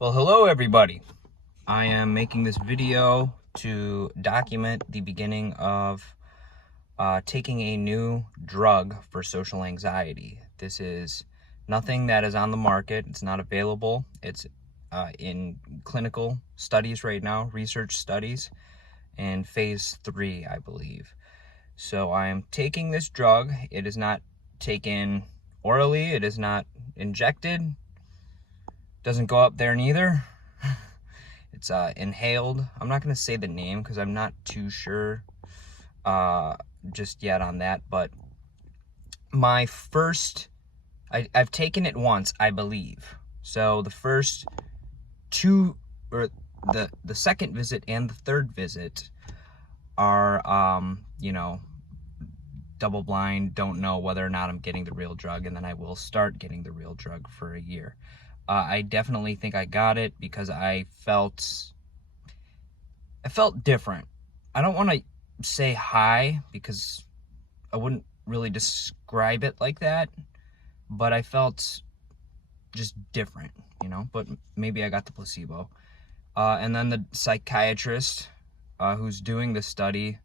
Well, hello everybody. I am making this video to document the beginning of taking a new drug for social anxiety. This is nothing that is on the market. It's not available. It's in clinical studies right now, research studies, in phase 3, I believe. So I am taking this drug. It is not taken orally. It is not injected. Doesn't go up there neither. It's inhaled. I'm not going to say the name because I'm not too sure just yet on that. But my first, I've taken it once, I believe. So the first two, or the second visit and the third visit are, double blind, don't know whether or not I'm getting the real drug, and then I will start getting the real drug for a year. I definitely think I got it because I felt different. I don't want to say high because I wouldn't really describe it like that, but I felt just different, but maybe I got the placebo. And then the psychiatrist who's doing the study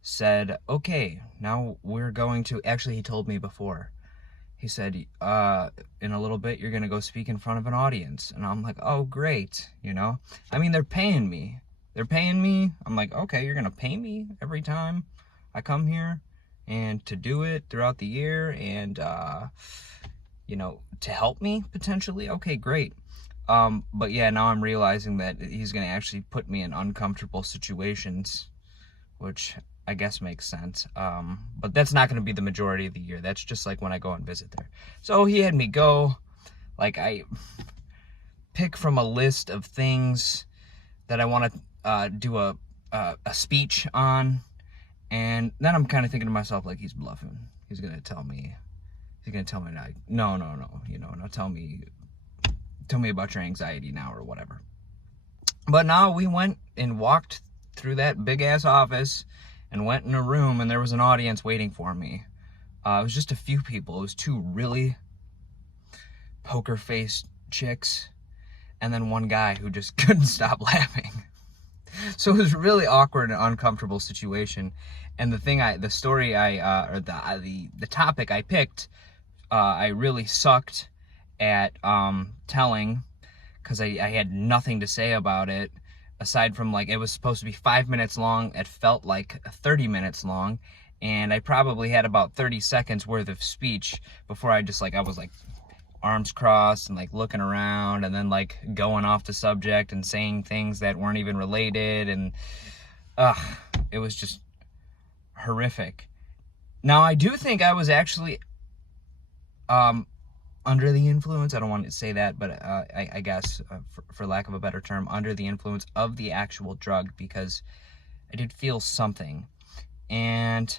said, okay, now we're going to, actually he told me before, he said, in a little bit, you're going to go speak in front of an audience. And I'm like, oh, great. I mean, they're paying me. I'm like, okay, you're going to pay me every time I come here and to do it throughout the year and, to help me potentially. Okay, great. But yeah, now I'm realizing that he's going to actually put me in uncomfortable situations, which I guess makes sense. But that's not going to be the majority of the year. That's just like when I go and visit there. So he had me go, like I pick from a list of things that I want to do a speech on. And then I'm kind of thinking to myself, like, he's bluffing. He's going to tell me, like, no, tell me about your anxiety now or whatever. But now we went and walked through that big ass office and went in a room, and there was an audience waiting for me. It was just a few people. It was two really poker-faced chicks, and then one guy who just couldn't stop laughing. So it was a really awkward and uncomfortable situation. And the topic I picked, I really sucked at telling, because I had nothing to say about it. Aside from, like, it was supposed to be 5 minutes long, it felt like 30 minutes long, and I probably had about 30 seconds worth of speech before I was like arms crossed and like looking around and then like going off the subject and saying things that weren't even related, and it was just horrific. Now I do think I was actually under the influence. I don't want to say that, but I guess, for lack of a better term, under the influence of the actual drug, because I did feel something. And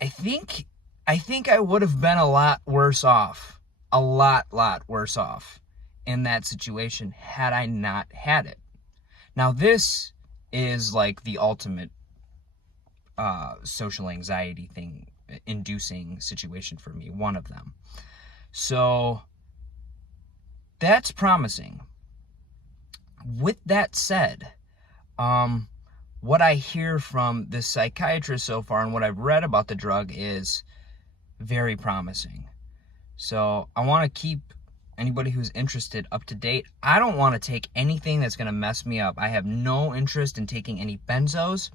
I think I would have been a lot worse off in that situation had I not had it. Now, this is like the ultimate social anxiety thing inducing situation for me, one of them. So that's promising. With that said, what I hear from this psychiatrist so far and what I've read about the drug is very promising. So I want to keep anybody who's interested up to date. I don't want to take anything that's going to mess me up. I have no interest in taking any benzos.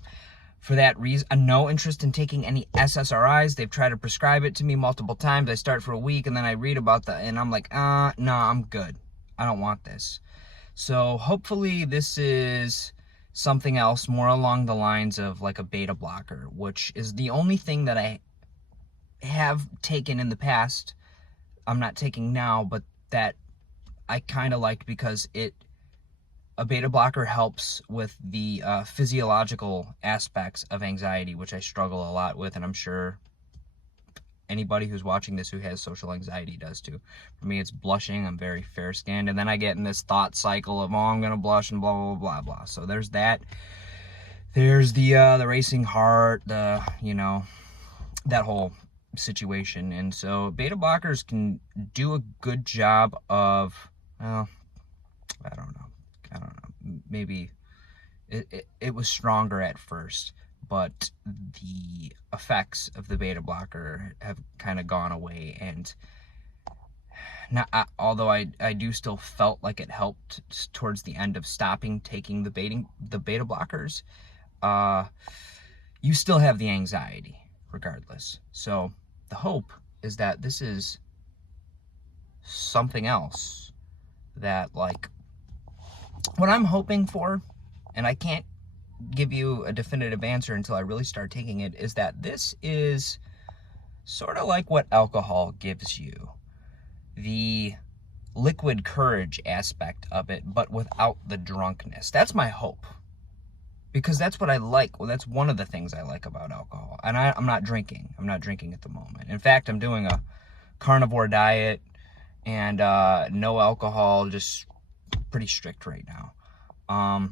For that reason, no interest in taking any SSRIs. They've tried to prescribe it to me multiple times. I start for a week and then I read about and I'm like, no, I'm good. I don't want this. So hopefully this is something else more along the lines of like a beta blocker, which is the only thing that I have taken in the past. I'm not taking now, but that I kind of liked because a beta blocker helps with the physiological aspects of anxiety, which I struggle a lot with, and I'm sure anybody who's watching this who has social anxiety does too. For me, it's blushing. I'm very fair-skinned, and then I get in this thought cycle of, oh, I'm gonna blush and blah, blah, blah, blah. So there's that. There's the racing heart, that whole situation. And so beta blockers can do a good job of, well, I don't know, maybe it was stronger at first, but the effects of the beta blocker have kind of gone away. And not, although I do still felt like it helped towards the end of stopping taking the beta blockers, you still have the anxiety regardless. So the hope is that this is something else that, like, what I'm hoping for, and I can't give you a definitive answer until I really start taking it, is that this is sort of like what alcohol gives you. The liquid courage aspect of it, but without the drunkenness. That's my hope. Because that's what I like. Well, that's one of the things I like about alcohol. And I'm not drinking. I'm not drinking at the moment. In fact, I'm doing a carnivore diet and no alcohol, just pretty strict right now.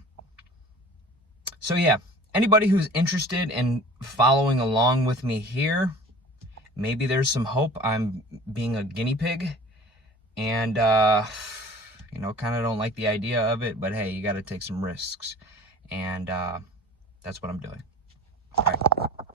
So yeah, anybody who's interested in following along with me here, maybe there's some hope. I'm being a guinea pig and, you know, kind of don't like the idea of it, but hey, you got to take some risks. And that's what I'm doing. All right.